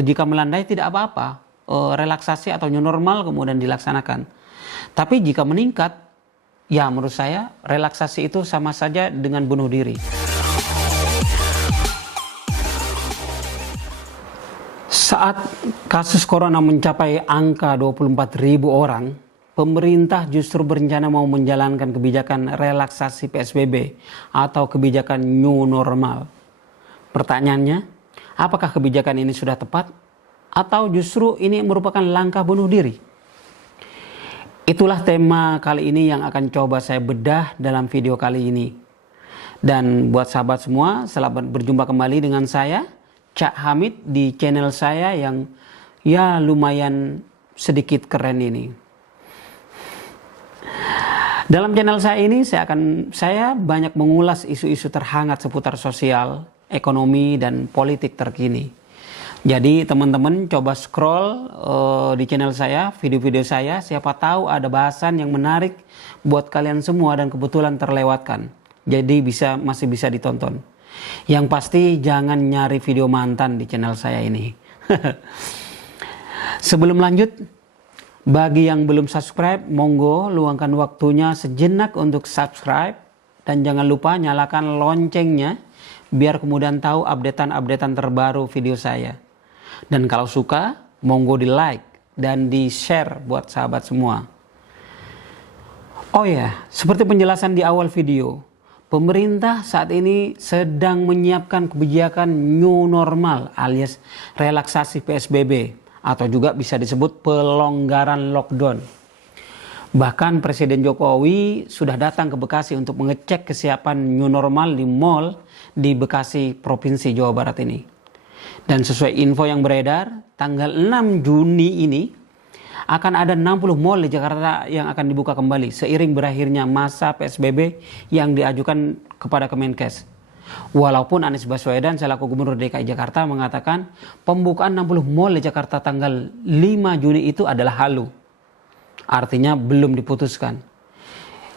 jika melandai tidak apa-apa, relaksasi atau new normal kemudian dilaksanakan. Tapi jika meningkat, ya menurut saya relaksasi itu sama saja dengan bunuh diri. Saat kasus corona mencapai angka 24.000 orang, pemerintah justru berencana mau menjalankan kebijakan relaksasi PSBB atau kebijakan new normal. Pertanyaannya, apakah kebijakan ini sudah tepat atau justru ini merupakan langkah bunuh diri? Itulah tema kali ini yang akan coba saya bedah dalam video kali ini. Dan buat sahabat semua, selamat berjumpa kembali dengan saya, Cak Hamid, di channel saya yang ya lumayan sedikit keren ini. Dalam channel saya ini saya banyak mengulas isu-isu terhangat seputar sosial, ekonomi, dan politik terkini. Jadi teman-teman coba scroll di channel saya, video-video saya, siapa tahu ada bahasan yang menarik buat kalian semua dan kebetulan terlewatkan. Jadi masih bisa ditonton. Yang pasti jangan nyari video mantan di channel saya ini. Sebelum lanjut, bagi yang belum subscribe, monggo luangkan waktunya sejenak untuk subscribe. Dan jangan lupa nyalakan loncengnya, biar kemudian tahu updatean terbaru video saya. Dan kalau suka, monggo di like dan di share buat sahabat semua. Oh ya, seperti penjelasan di awal video, pemerintah saat ini sedang menyiapkan kebijakan new normal alias relaksasi PSBB atau juga bisa disebut pelonggaran lockdown. Bahkan Presiden Jokowi sudah datang ke Bekasi untuk mengecek kesiapan new normal di mal di Bekasi, Provinsi Jawa Barat ini. Dan sesuai info yang beredar, tanggal 6 Juni ini akan ada 60 mal di Jakarta yang akan dibuka kembali seiring berakhirnya masa PSBB yang diajukan kepada Kemenkes. Walaupun Anies Baswedan selaku Gubernur DKI Jakarta mengatakan pembukaan 60 mal di Jakarta tanggal 5 Juni itu adalah halu. Artinya belum diputuskan.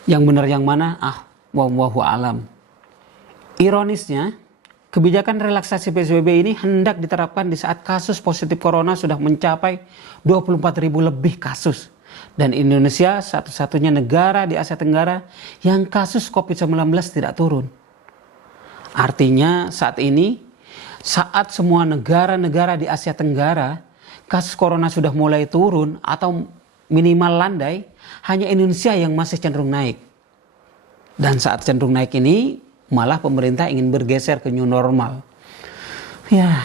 Yang benar yang mana? Wallahu alam. Ironisnya, kebijakan relaksasi PSBB ini hendak diterapkan di saat kasus positif corona sudah mencapai 24.000 lebih kasus. Dan Indonesia satu-satunya negara di Asia Tenggara yang kasus COVID-19 tidak turun. Artinya saat ini, saat semua negara-negara di Asia Tenggara kasus corona sudah mulai turun atau minimal landai, hanya Indonesia yang masih cenderung naik. Dan saat cenderung naik ini, malah pemerintah ingin bergeser ke new normal. Ya,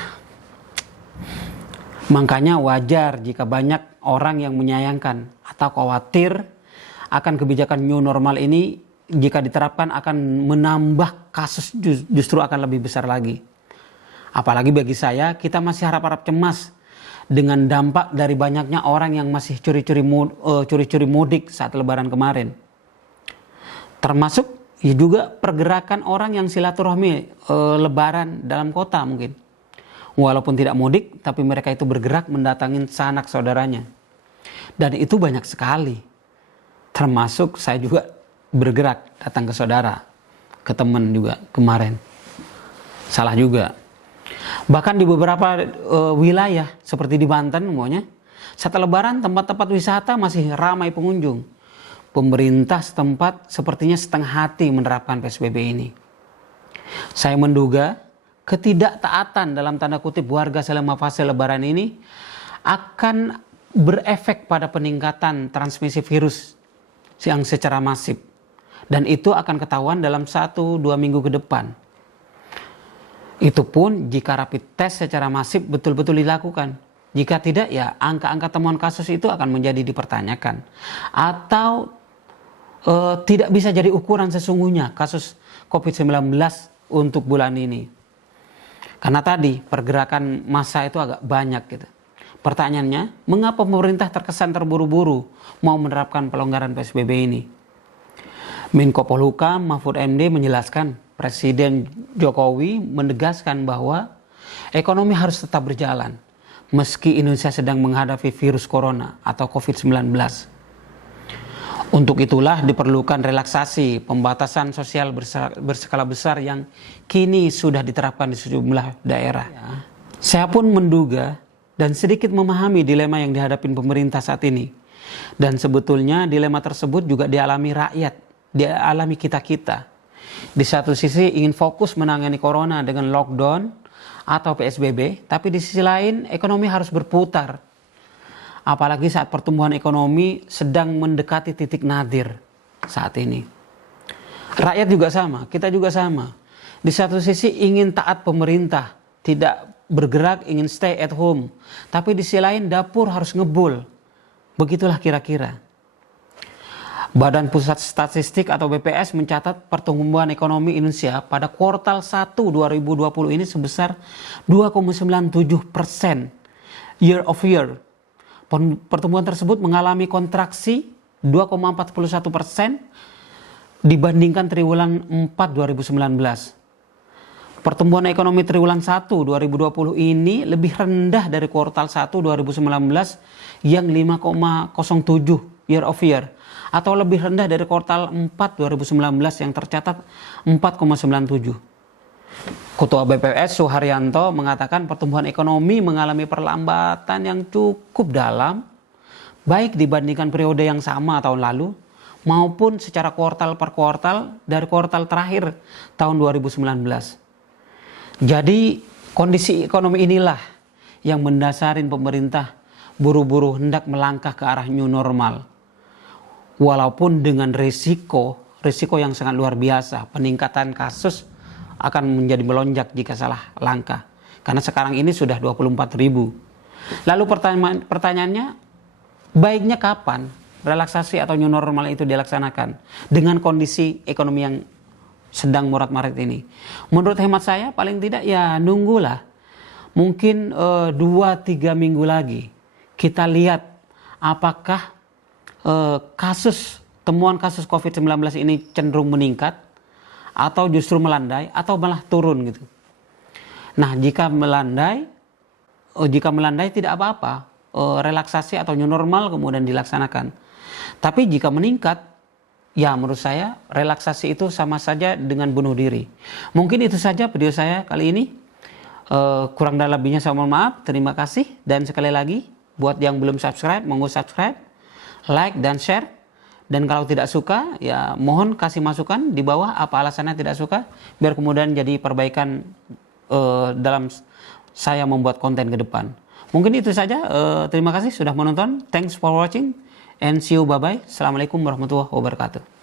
makanya wajar jika banyak orang yang menyayangkan atau khawatir akan kebijakan new normal ini jika diterapkan akan menambah kasus justru akan lebih besar lagi. Apalagi bagi saya, kita masih harap-harap cemas dengan dampak dari banyaknya orang yang masih curi-curi mudik saat lebaran kemarin. Termasuk ya juga pergerakan orang yang silaturahmi lebaran dalam kota mungkin. Walaupun tidak mudik, tapi mereka itu bergerak mendatangin sanak saudaranya. Dan itu banyak sekali. Termasuk saya juga bergerak datang ke saudara, ke teman juga kemarin. Salah juga. Bahkan di beberapa wilayah seperti di Banten semuanya, saat lebaran tempat-tempat wisata masih ramai pengunjung. Pemerintah setempat sepertinya setengah hati menerapkan PSBB ini. Saya menduga ketidaktaatan dalam tanda kutip warga selama fase lebaran ini akan berefek pada peningkatan transmisi virus yang secara masif. Dan itu akan ketahuan dalam 1-2 minggu ke depan. Itu pun jika rapid test secara masif betul-betul dilakukan. Jika tidak, ya angka-angka temuan kasus itu akan menjadi dipertanyakan. Atau tidak bisa jadi ukuran sesungguhnya kasus COVID-19 untuk bulan ini. Karena tadi pergerakan massa itu agak banyak gitu. Pertanyaannya, mengapa pemerintah terkesan terburu-buru mau menerapkan pelonggaran PSBB ini? Menko Polhukam Mahfud MD menjelaskan, Presiden Jokowi menegaskan bahwa ekonomi harus tetap berjalan meski Indonesia sedang menghadapi virus corona atau COVID-19. Untuk itulah diperlukan relaksasi pembatasan sosial berskala besar yang kini sudah diterapkan di sejumlah daerah. Saya pun menduga dan sedikit memahami dilema yang dihadapi pemerintah saat ini. Dan sebetulnya dilema tersebut juga dialami rakyat, dialami kita-kita. Di satu sisi ingin fokus menangani corona dengan lockdown atau PSBB, tapi di sisi lain ekonomi harus berputar. Apalagi saat pertumbuhan ekonomi sedang mendekati titik nadir saat ini. Rakyat juga sama, kita juga sama. Di satu sisi ingin taat pemerintah, tidak bergerak, ingin stay at home. Tapi di sisi lain dapur harus ngebul. Begitulah kira-kira. Badan Pusat Statistik atau BPS mencatat pertumbuhan ekonomi Indonesia pada kuartal 1 2020 ini sebesar 2,97% year of year. Pertumbuhan tersebut mengalami kontraksi 2,41% dibandingkan triwulan 4 2019. Pertumbuhan ekonomi triwulan 1 2020 ini lebih rendah dari kuartal 1 2019 yang 5,07 year of year, atau lebih rendah dari kuartal 4 2019 yang tercatat 4,97. Ketua BPS Suharyanto mengatakan pertumbuhan ekonomi mengalami perlambatan yang cukup dalam, baik dibandingkan periode yang sama tahun lalu, maupun secara kuartal per kuartal dari kuartal terakhir tahun 2019. Jadi kondisi ekonomi inilah yang mendasarin pemerintah buru-buru hendak melangkah ke arah new normal. Walaupun dengan risiko yang sangat luar biasa, peningkatan kasus akan menjadi melonjak jika salah langkah. Karena sekarang ini sudah 24.000. Lalu pertanyaannya, baiknya kapan relaksasi atau new normal itu dilaksanakan dengan kondisi ekonomi yang sedang morat-marit ini? Menurut hemat saya paling tidak ya nunggulah. Mungkin 2-3 minggu lagi kita lihat apakah temuan kasus COVID-19 ini cenderung meningkat atau justru melandai atau malah turun gitu. Nah, jika melandai tidak apa-apa, relaksasi atau new normal kemudian dilaksanakan. Tapi jika meningkat, ya menurut saya relaksasi itu sama saja dengan bunuh diri. Mungkin itu saja video saya kali ini. Kurang dan lebihnya saya mohon maaf. Terima kasih. Dan sekali lagi buat yang belum subscribe, monggo subscribe, like dan share. Dan kalau tidak suka ya mohon kasih masukan di bawah apa alasannya tidak suka, biar kemudian jadi perbaikan dalam saya membuat konten ke depan. Mungkin itu saja. Terima kasih sudah menonton. Thanks for watching and see you, bye bye. Assalamualaikum warahmatullahi wabarakatuh.